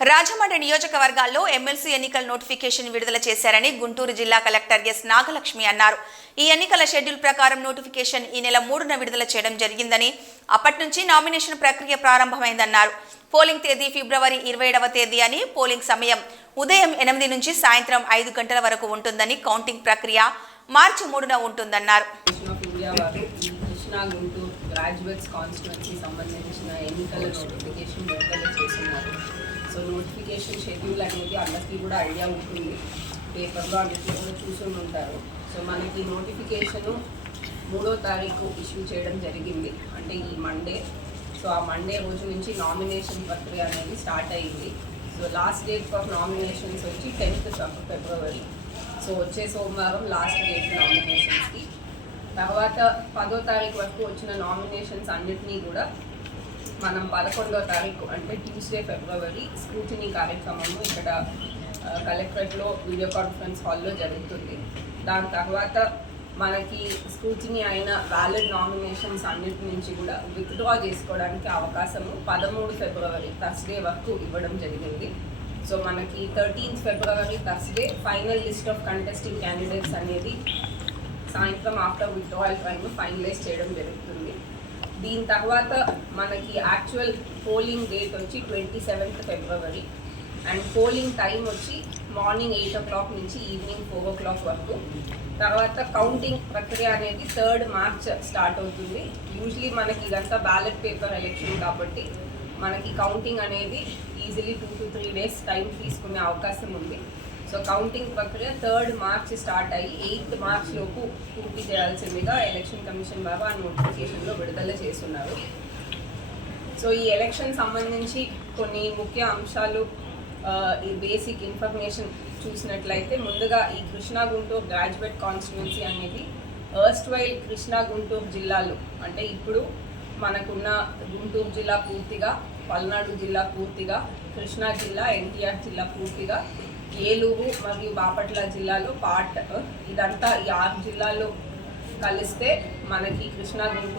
రాజమండ్రి నియోజకవర్గాల్లో ఎమ్మెల్సీ ఎన్నికల నోటిఫికేషన్ విడుదల చేశారని గుంటూరు జిల్లా కలెక్టర్ ఎస్ నాగలక్ష్మి అన్నారు. ఈ ఎన్నికల షెడ్యూల్ ప్రకారం నోటిఫికేషన్ ఈ నెల 3న విడుదల చేయడం జరిగిందని, అప్పటి నుంచి నామినేషన్ ప్రక్రియ ప్రారంభమైందన్నారు. పోలింగ్ తేదీ ఫిబ్రవరి 27వ తేదీ అని, పోలింగ్ సమయం ఉదయం 8 నుంచి సాయంత్రం 5 గంటల వరకు ఉంటుందని, కౌంటింగ్ ప్రక్రియ మార్చి 3న ఉంటుందన్నారు. గ్రాడ్యుయేట్స్ కాన్స్టిట్యుయెన్సీ సంబంధించిన ఎన్నికల నోటిఫికేషన్ విడుదల చేస్తున్నారు. సో నోటిఫికేషన్ షెడ్యూల్ అనేది అందరికీ కూడా ఐడియా ఉంటుంది, పేపర్లో అన్నింటిలో కూడా చూసుకుని ఉంటారు. సో మనకి నోటిఫికేషను 3వ తారీఖు ఇష్యూ చేయడం జరిగింది, అంటే ఈ మండే. సో ఆ మండే రోజు నుంచి నామినేషన్ ప్రక్రియ అనేది స్టార్ట్ అయ్యింది. So last date for nominations వచ్చి 10th ఫిబ్రవరి. సో వచ్చే సోమవారం లాస్ట్ డేట్ నామినేషన్స్కి. తర్వాత 10వ తారీఖు వరకు వచ్చిన నామినేషన్స్ అన్నిటినీ కూడా మనం 11వ తారీఖు అంటే ట్యూస్డే ఫిబ్రవరి స్క్రూటినీ కార్యక్రమము ఇక్కడ కలెక్టరేట్లో వీడియో కాన్ఫరెన్స్ హాల్లో జరుగుతుంది. దాని తర్వాత మనకి స్క్రూటినీ అయిన వ్యాలిడ్ నామినేషన్స్ అన్నిటి నుంచి కూడా విత్డ్రా చేసుకోవడానికి అవకాశము 13 ఫిబ్రవరి థర్స్డే వరకు ఇవ్వడం జరిగింది. సో మనకి 13th February Thursday final list of contesting candidates అనేది సాయంత్రం ఆఫ్టర్ విత్డ్రాయల్ టైమ్ ఫైనలైజ్ చేయడం జరుగుతుంది. దీని తర్వాత మనకి యాక్చువల్ పోలింగ్ డేట్ వచ్చి 27th February and polling time వచ్చి మార్నింగ్ 8 o'clock నుంచి ఈవినింగ్ 4 o'clock వరకు. తర్వాత కౌంటింగ్ ప్రక్రియ అనేది 3rd మార్చ్ స్టార్ట్ అవుతుంది. యూజువలీ మనకి ఇదంతా బ్యాలెట్ పేపర్ ఎలక్షన్ కాబట్టి మనకి కౌంటింగ్ అనేది ఈజీలీ 2 to 3 days టైం తీసుకునే అవకాశం ఉంది. సో కౌంటింగ్ ప్రక్రియ 3rd మార్చ్ స్టార్ట్ అయ్యి 8th మార్చ్ లోపు పూర్తి చేయాల్సిందిగా ఎలక్షన్ కమిషన్ వారు ఆ నోటిఫికేషన్లో విడుదల చేస్తున్నారు. సో ఈ ఎలక్షన్ సంబంధించి కొన్ని ముఖ్య అంశాలు, ఈ బేసిక్ ఇన్ఫర్మేషన్ చూసినట్లయితే, ముందుగా ఈ కృష్ణా గుంటూరు గ్రాడ్యుయేట్ కాన్స్టిట్యుయెన్సీ అనేది ఎర్స్ట్వైల్ కృష్ణా గుంటూరు జిల్లాలు, అంటే ఇప్పుడు మనకున్న గుంటూరు జిల్లా పూర్తిగా, పల్నాడు జిల్లా పూర్తిగా, కృష్ణా జిల్లా, ఎన్టీఆర్ జిల్లా పూర్తిగా, ఏలూరు మరియు బాపట్ల జిల్లాలో పార్ట్, ఇదంతా ఈ 6 జిల్లాల్లో కలిస్తే మనకి కృష్ణా గుంటూరు